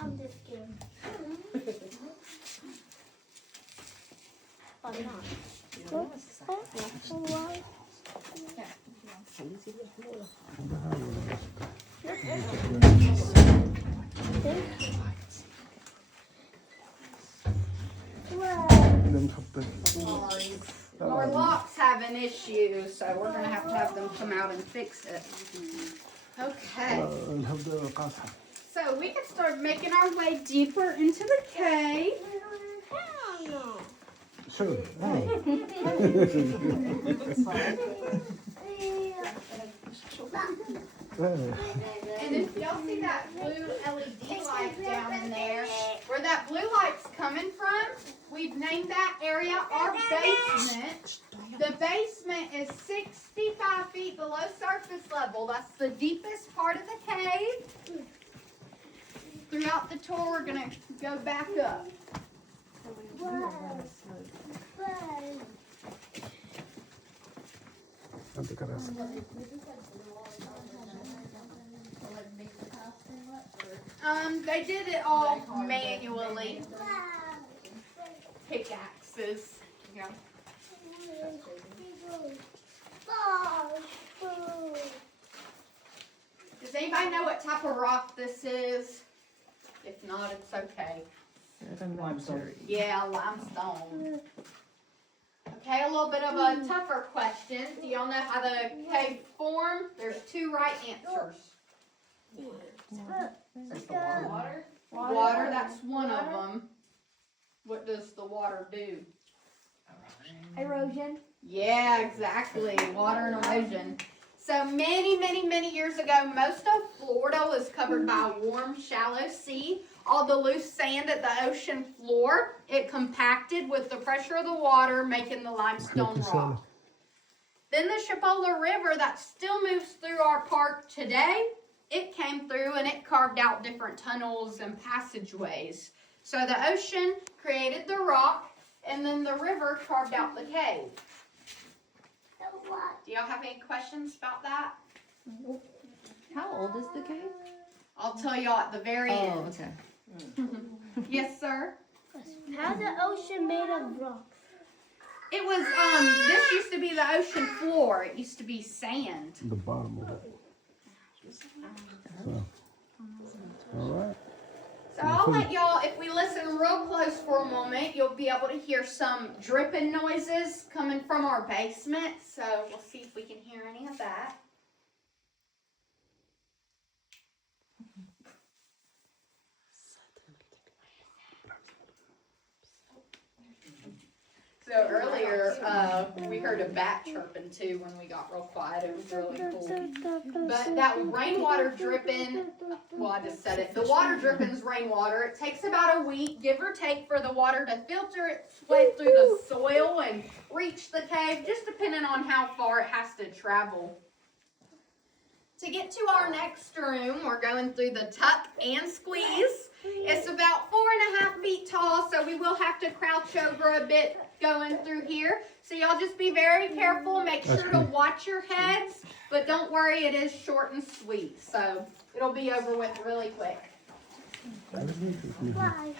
I'm just scared. Oh, Our locks have an issue, so we're going to have them come out and fix it. Okay. So we can start making our way deeper into the cave. Sure. And if y'all see that blue LED light down in there, where that blue light's coming from, we've named that area our basement. The basement is 65 feet below surface level. That's the deepest part of the cave. Throughout the tour, we're going to go back up. They did it all manually. Pickaxes. Yeah. Does anybody know what type of rock this is? If not, it's okay. Limestone. Yeah, limestone. Okay, a little bit of a tougher question. Do y'all know how the cave formed? There's two right answers. Water? Water, that's one of them. What does the water do? Erosion. Yeah, exactly. Water and erosion. So many years ago, most of Florida was covered by a warm, shallow sea. All the loose sand at the ocean floor, it compacted with the pressure of the water, making the limestone rock. Then the Cibola River that still moves through our park today, it came through and it carved out different tunnels and passageways. So the ocean created the rock, and then the river carved out the cave. Do y'all have any questions about that? How old is the cave? I'll tell y'all at the very end. Oh, okay. Yes, sir? How's the ocean made of rocks? It was, this used to be the ocean floor. It used to be sand. The bottom of it. So, all right. So I'll let y'all, if we listen real close for a moment, you'll be able to hear some dripping noises coming from our basement. So we'll see if we can hear any of that. So earlier, we heard a bat chirping too when we got real quiet. It was really cool. But that rainwater dripping, well, I just said it. The water dripping is rainwater. It takes about a week, give or take, for the water to filter its way through the soil and reach the cave, just depending on how far it has to travel. To get to our next room, we're going through the tuck and squeeze. It's about 4.5 feet tall, so we will have to crouch over a bit going through here. So y'all just be very careful. Make sure to watch your heads, but don't worry, it is short and sweet. So it'll be over with really quick. Why?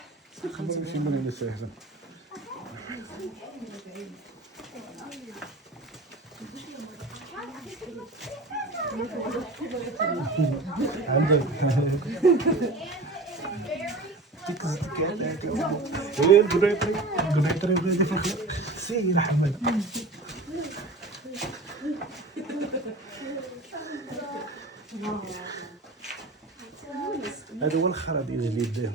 هذا هو الخراب اللي يدير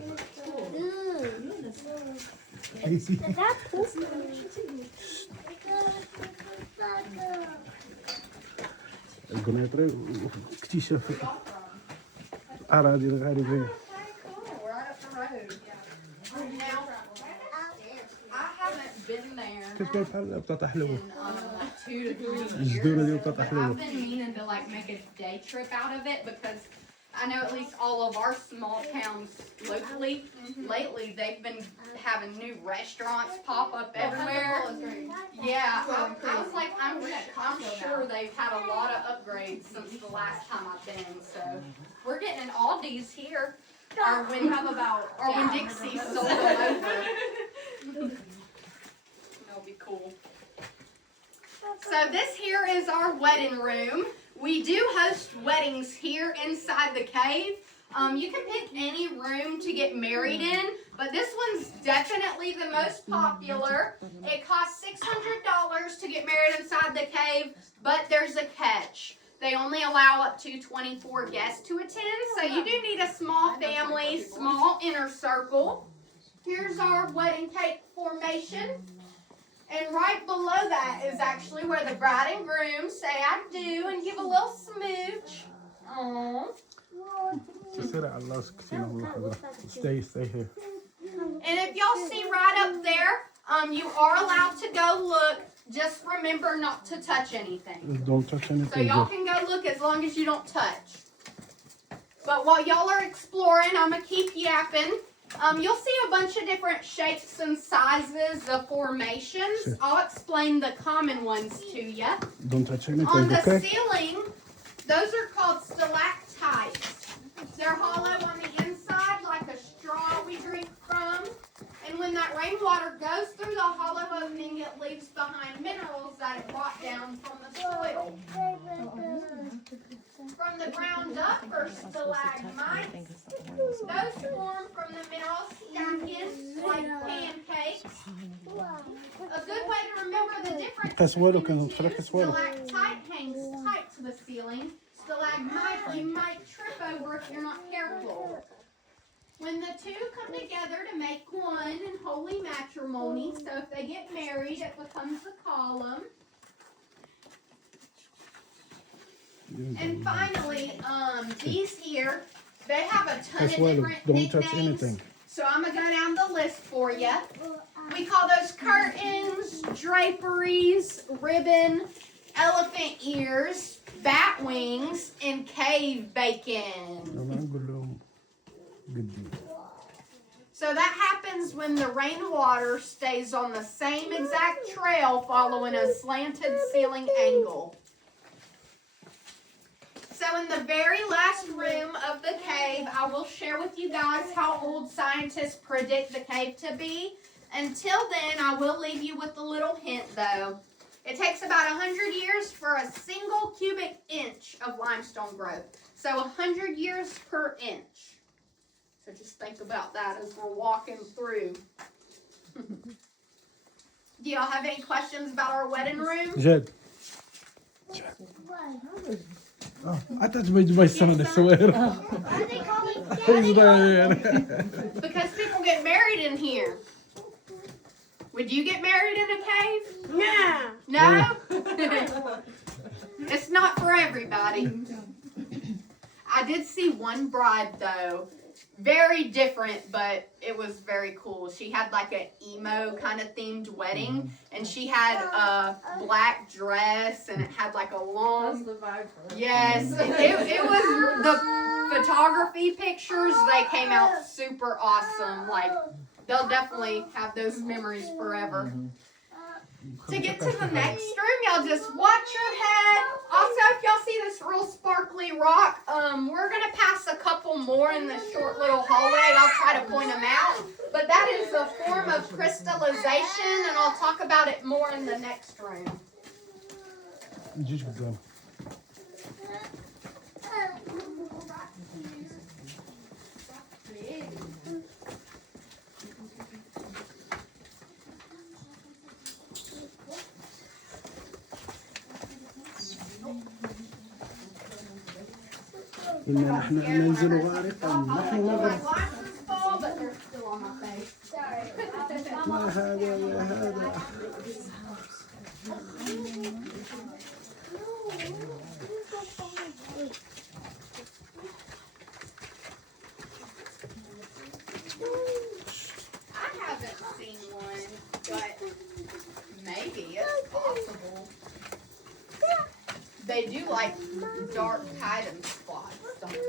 القنيطري واكتشاف الأراضي الغريبة. كتبان بحال بطاطا حلوة. الجدورة ديال بطاطا حلوة. I've been meaning to like make a day trip out of it because I know at least all of our small towns locally, lately they've been having new restaurants pop up everywhere. Yeah, I was like, I'm sure they've had a lot of upgrades since the last time I've been, so We're getting an Aldi's here. Or when Dixie sold them over. That'll be cool. So this here is our wedding room. We do host weddings here inside the cave. You can pick any room to get married in, but this one's definitely the most popular. It costs $600 to get married inside the cave, but there's a catch. They only allow up to 24 guests to attend, so you do need a small family, small inner circle. Here's our wedding cake formation. And right below that is actually where the bride and groom say I do and give a little smooch. Aww. Stay here. And if y'all see right up there, you are allowed to go look. Just remember not to touch anything. Don't touch anything. So y'all can go look as long as you don't touch. But while y'all are exploring, I'm going to keep yapping. You'll see a bunch of different shapes and sizes of formations. Sure. I'll explain the common ones to you. Don't touch anything, On the okay? ceiling, those are called stalactites. They're hollow on the inside like a straw we drink from. And when that rainwater goes through the hollow opening, it leaves behind minerals that it brought down from the soil. From the ground up are stalagmites. Those form from the minerals stacking like pancakes. A good way to remember the difference between the two, stalactite hangs tight to the ceiling. Stalagmite you might trip over if you're not careful. When the two come together to make one in holy matrimony, so if they get married, it becomes a column. And finally, these here, they have a ton of different Don't touch nicknames. anything. So I'm going to go down the list for you. We call those curtains, draperies, ribbon, elephant ears, bat wings, and cave bacon. So that happens when the rainwater stays on the same exact trail following a slanted ceiling angle. So in the very last room of the cave, I will share with you guys how old scientists predict the cave to be. Until then, I will leave you with a little hint though. It takes about 100 years for a single cubic inch of limestone growth. So 100 years per inch. So just think about that as we're walking through. Do y'all have any questions about our wedding room? Jed. Oh, I touched my son, I swear. Why do they call it Who's there? Because people get married in here. Would you get married in a cave? No. No? It's not for everybody. I did see one bride though. Very different, but it was very cool. She had like an emo kind of themed wedding, and she had a black dress, and it had like a long. That's the vibe. Yes, it was the photography pictures. They came out super awesome. Like they'll definitely have those memories forever. To get to the next room, y'all just watch your head. Also, if y'all see this real sparkly rock, we're going to pass a couple more in this short little hallway. I'll try to point them out. But that is a form of crystallization, and I'll talk about it more in the next room. إن نحن ننزل غارقا نحن My نغرق glasses fall, but they're still on my face. ما هذا يا هذا I haven't seen one, but maybe it's possible. They do like dark hiding spots, don't they?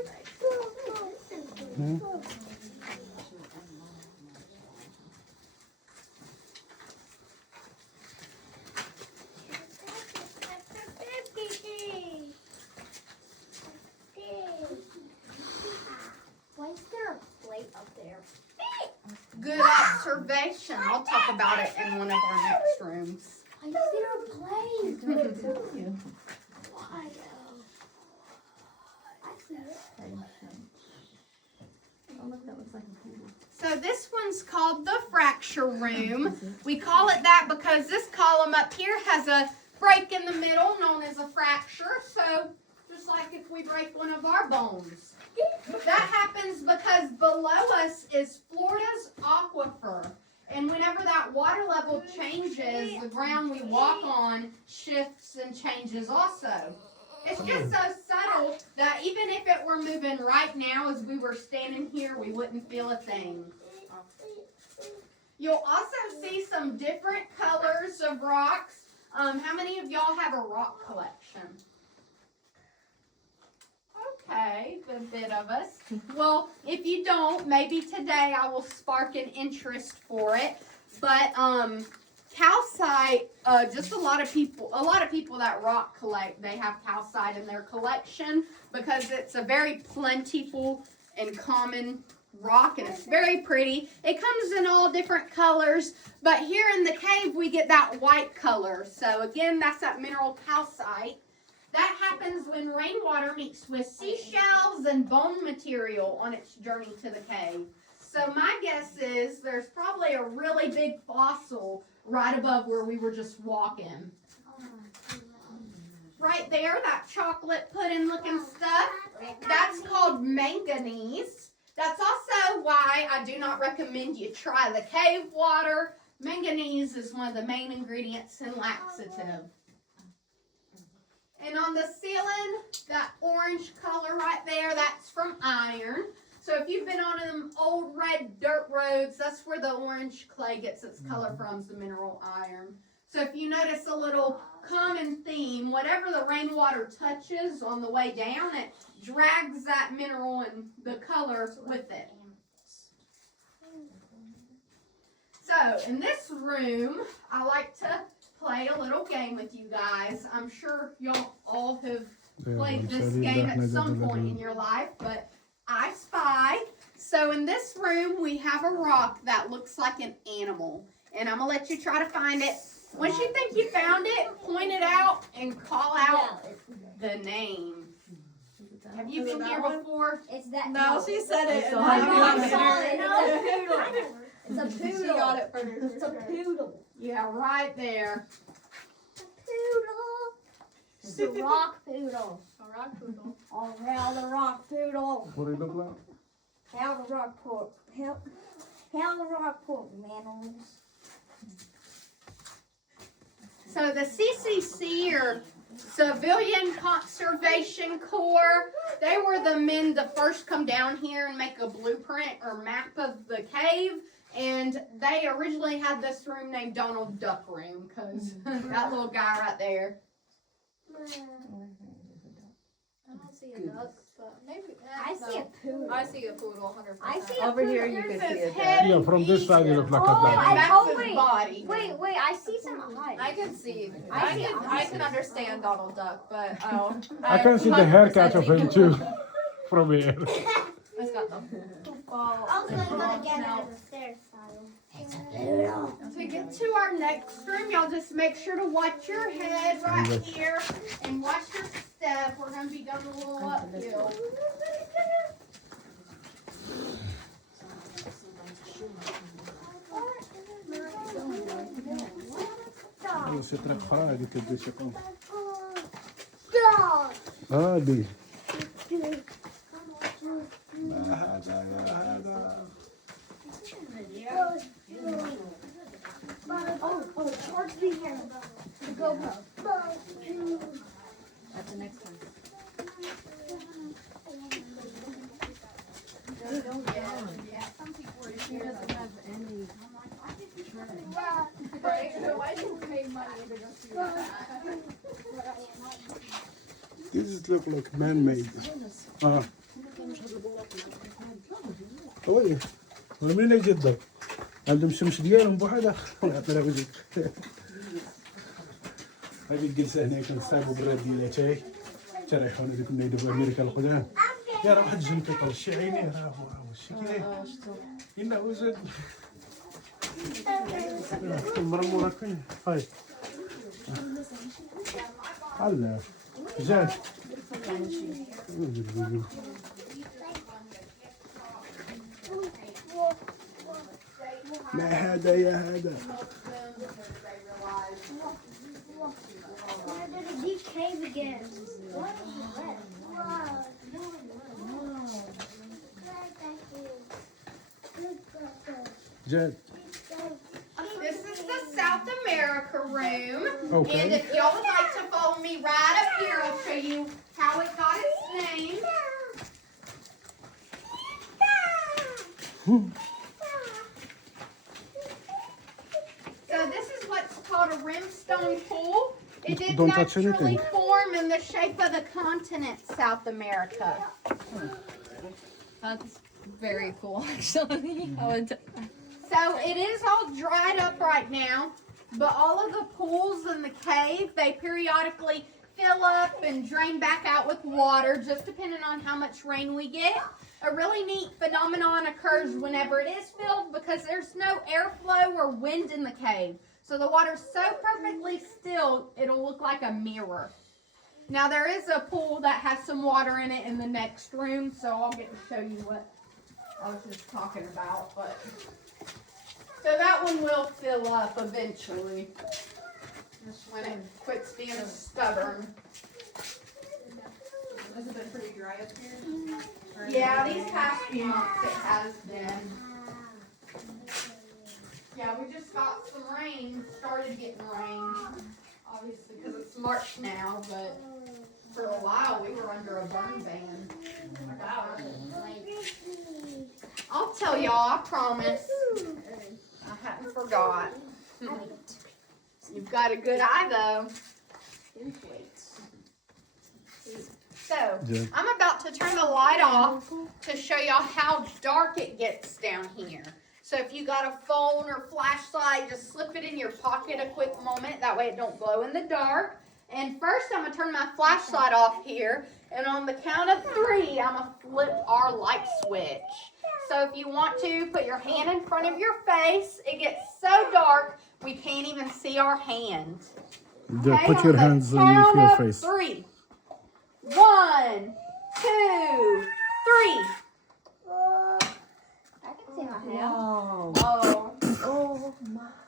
conservation. I'll talk about it in one of our next rooms. I see her plane. Oh, look, that looks like a poodle. So this one's called the fracture room. We call it that because this column up here has a break in the middle known as a fracture. So just like if we break one of our bones. That happens because below us is Florida's aquifer. And whenever that water level changes, the ground we walk on shifts and changes also. It's just so subtle that even if it were moving right now as we were standing here, we wouldn't feel a thing. You'll also see some different colors of rocks. How many of y'all have a rock collection? Okay, a bit of us. Well, if you don't, maybe today I will spark an interest for it. But calcite, just a lot of people that rock collect, they have calcite in their collection because it's a very plentiful and common rock, and it's very pretty. It comes in all different colors, but here in the cave we get that white color. So again, that's that mineral calcite. That happens when rainwater meets with seashells and bone material on its journey to the cave. So my guess is there's probably a really big fossil right above where we were just walking. Right there, that chocolate pudding looking stuff, that's called manganese. That's also why I do not recommend you try the cave water. Manganese is one of the main ingredients in laxative. And on the ceiling, that orange color right there, that's from iron. So if you've been on them old red dirt roads, that's where the orange clay gets its color from, is the mineral iron. So if you notice a little common theme, whatever the rainwater touches on the way down, it drags that mineral and the color with it. So in this room, I like to play a little game with you guys. I'm sure y'all all have played this game at some point in your life, but I Spy. So in this room, we have a rock that looks like an animal, and I'm going to let you try to find it. Once you think you found it, point it out and call out the name. Have you been here before? It's that. No, she said it. So I saw it. It's a poodle. She got it first. It's a poodle. Yeah, right there. Poodle. It's a rock poodle. A rock poodle. All around the rock poodle. What do you look like? How the rock pork. How the rock pork, man. So the CCC, or Civilian Conservation Corps, they were the men to first come down here and make a blueprint or map of the cave. And they originally had this room named Donald Duck Room, because that little guy right there. I don't see a duck, but maybe. I see a poodle. I see a poodle, 100%. I see a Over poodle. here you can see His it. head Yeah, from this side you look like a Oh, duck. That's oh, his wait. body. Wait, I see some eyes. I can see. I see I can understand Donald Duck, but I can see the haircut of him too, from here. It's got them. I was gonna get out of the stairs. It's a poodle. To get to our next room, y'all just make sure to watch your head right here and watch your step. We're going to be going a little uphill. C'est très frais, il était deux secondes. Dog. هادي ما هذا يا هذا Oh, towards the end. The GoPro. That's the next one. She doesn't have any. Right? So I didn't pay money to go see that. This look like man-made. وي ومنين يجي الضوء؟ عندهم الشمس ديالهم بوحدها ويعطينا وجهك. هذه الجلسة هنا كنصايبوا بالراد ديال اتاي تريحون هذوك اللي يدبوا امريكا القدام. يا راه واحد الجن كيطلع شي عينيه راه هو شي كاين. إنه زاد مرمورة كوين هاي هلا جاد ما هذا يا هذا Where did a deep cave again? What is that? جاد This is the South America room. Okay. And if y'all would like to follow me right up here, I'll show you how it got its name. So this is what's called a rimstone pool. It did Don't touch naturally anything. form in the shape of the continent South America. That's very cool, actually. I would. So it is all dried up right now, but all of the pools in the cave, they periodically fill up and drain back out with water, just depending on how much rain we get. A really neat phenomenon occurs whenever it is filled because there's no airflow or wind in the cave. So the water's so perfectly still, it'll look like a mirror. Now there is a pool that has some water in it in the next room, so I'll get to show you what I was just talking about. But so that one will fill up eventually. Just when it quits being stubborn. Has it been pretty dry up here? Yeah, these past few months it has been. Yeah, we just got some rain, started getting rain, obviously because it's March now, but for a while we were under a burn ban. I'll tell y'all, I promise. I hadn't forgot. You've got a good eye though. So, Yeah. I'm about to turn the light off to show y'all how dark it gets down here. So if you got a phone or flashlight, just slip it in your pocket a quick moment. That way it don't glow in the dark. And first I'm going to turn my flashlight off here. And on the count of 3, I'm going to flip our light switch. So if you want to, put your hand in front of your face. It gets so dark, we can't even see our hand. Yeah, put your hands on your face. 3. 1, 2, 3. I can see my hand. Oh.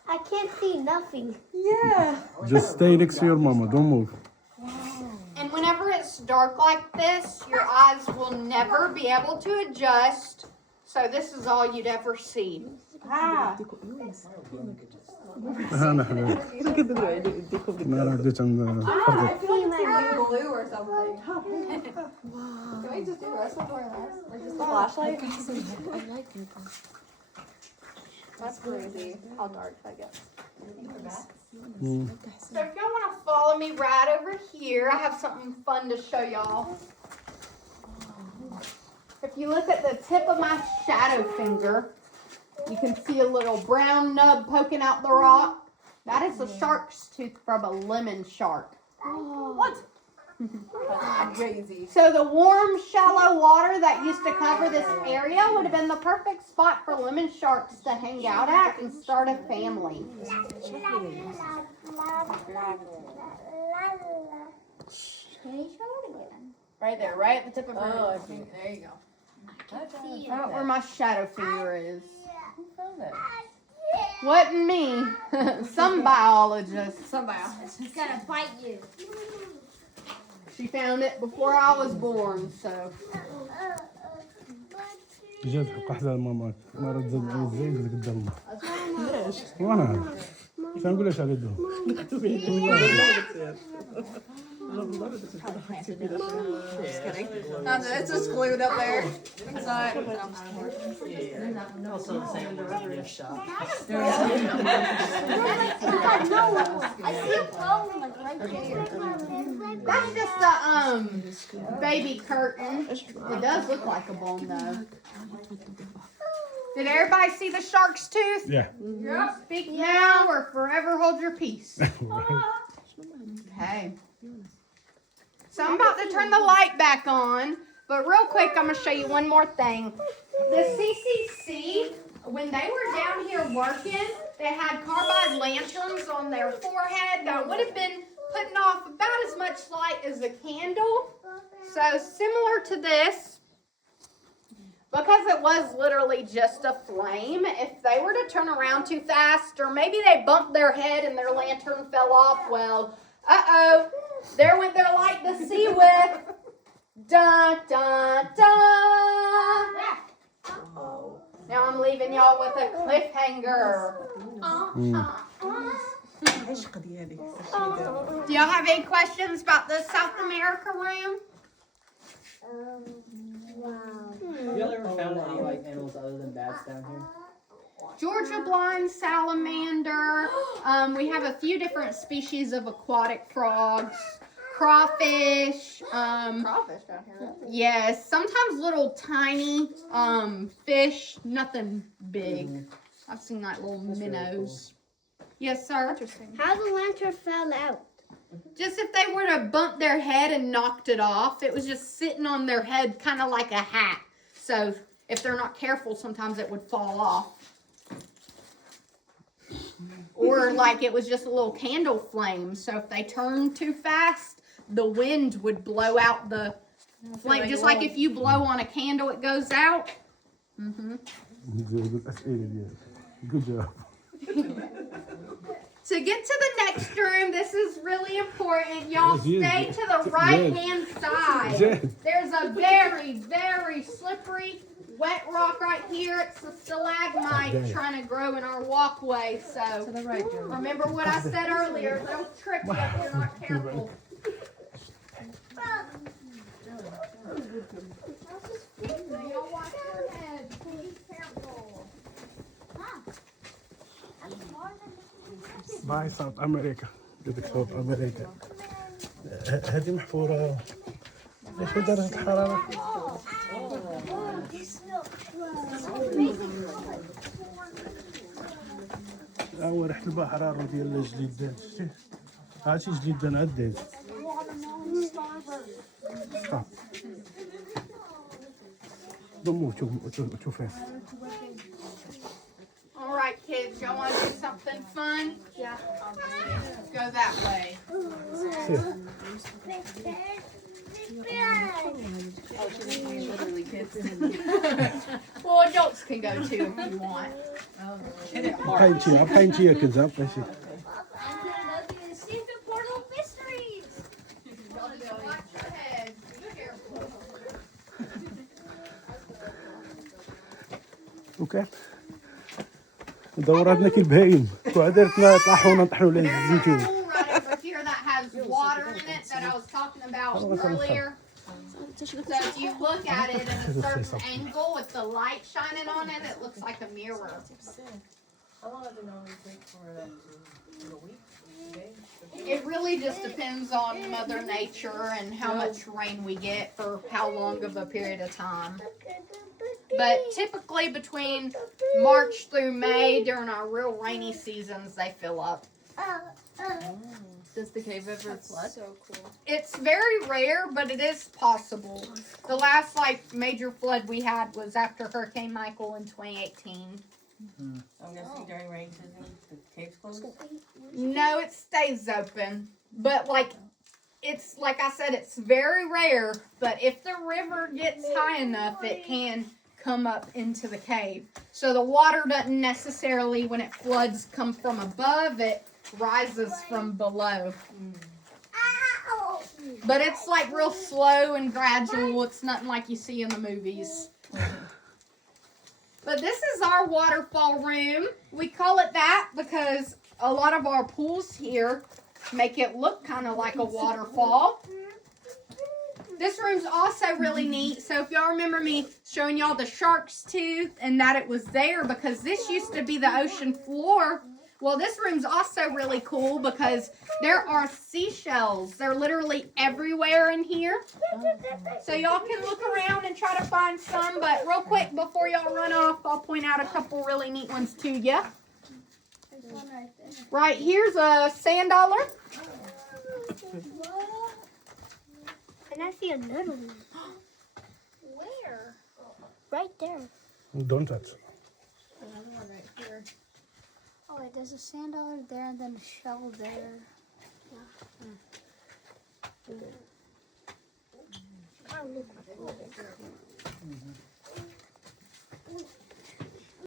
I can't see nothing. Just stay next to your mama, don't move. And whenever it's dark like this, your eyes will never be able to adjust. So this is all you'd ever see. أنا حبيبي أنا رديت عن I feel like it's like glue or something. Can we just do the rest before this? Like just the flashlight? That's crazy. How dark that gets. So if y'all want to follow me right over here, I have something fun to show y'all. If you look at the tip of my shadow finger, you can see a little brown nub poking out the rock. That is the shark's tooth from a lemon shark. What? That's crazy. So the warm, shallow water that used to cover this area would have been the perfect spot for lemon sharks to hang out at and start a family. Right there, right at the tip of her finger. There you go. Right where my shadow finger is. Wasn't me. Some biologist. Some biologist. It's gonna bite you. She found it before I was born, so. جات حق حدا ماماك أنا رد زين بدك تدلنا ليش؟ وأنا كيف نقول ليش على يده؟ It's just glued up there. It's not. I see a bone like right there. That's just a baby curtain. It does look like a bone though. Did everybody see the shark's tooth? Yeah. Speak now or forever hold your peace. Right. Okay. So I'm about to turn the light back on, but real quick I'm going to show you one more thing. The CCC when they were down here working, they had carbide lanterns on their forehead that would have been putting off about as much light as a candle. So similar to this, because it was literally just a flame, if they were to turn around too fast, or maybe they bumped their head and their lantern fell off, well, there went their light to see with. Dun, dun, dun. Now I'm leaving y'all with a cliffhanger. Do y'all have any questions about the South America room? Have y'all ever found any like animals other than bats down here? Georgia blind salamander. We have a few different species of aquatic frogs. Crawfish. Crawfish down here. Yes, sometimes little tiny fish, nothing big. I've seen like little minnows. Yes, sir. Interesting. How the lantern fell out? Just if they were to bump their head and knocked it off, it was just sitting on their head kind of like a hat. So if they're not careful, sometimes it would fall off. Or like it was just a little candle flame. So if they turned too fast, the wind would blow out the flame. Just like if you blow on a candle, it goes out. Good job. To get to the next room, this is really important. Y'all stay to the right-hand side. There's a very, very slippery, wet rock right here. It's a stalagmite trying to grow in our walkway. So remember what I said earlier. They'll trip you if you're not careful. Y'all watch your head. Be careful. باي ساوث أمريكا بدك ساوث أمريكا هذه محفورة ايش درجة الحرارة؟ أول رحت البحر ديال جديد هاتي جديد عديت ضمو شوف All right, kids, y'all want to do something fun? Yeah. Go that way. Well, adults can go too if you want. I'll paint you kids up. I'm gonna go to the secret portal mysteries. Watch your head. Be careful. اوكي دوراتنا كي البهايم وعدرتنا طاحوا نطحنوا له الزيتون Right over here that has water in it that I was talking about earlier. So if you look at it at a certain angle with the light shining on it, it looks like a mirror. How long does it normally take for a week? It really just depends on Mother Nature and how much rain we get for how long of a period of time. But typically between March through May, during our real rainy seasons, they fill up. Does the cave ever flood? So cool. It's very rare, but it is possible. The last major flood we had was after Hurricane Michael in 2018. I'm guessing during rain season, the cave's closed? No, it stays open. But it's like I said, it's very rare. But if the river gets high enough, it can come up into the cave. So the water doesn't necessarily, when it floods, come from above. It rises from below. But it's real slow and gradual. It's nothing like you see in the movies. But this is our waterfall room. We call it that because a lot of our pools here make it look kind of like a waterfall. This room's also really neat. So if y'all remember me showing y'all the shark's tooth and that it was there because this used to be the ocean floor. Well, this room's also really cool because there are seashells. They're literally everywhere in here. So y'all can look around and try to find some. But real quick, before y'all run off, I'll point out a couple really neat ones to you. Right here's a sand dollar. And I see another one. Where? Right there. Don't touch. wait, there's a sand over there and then a shell there. Yeah.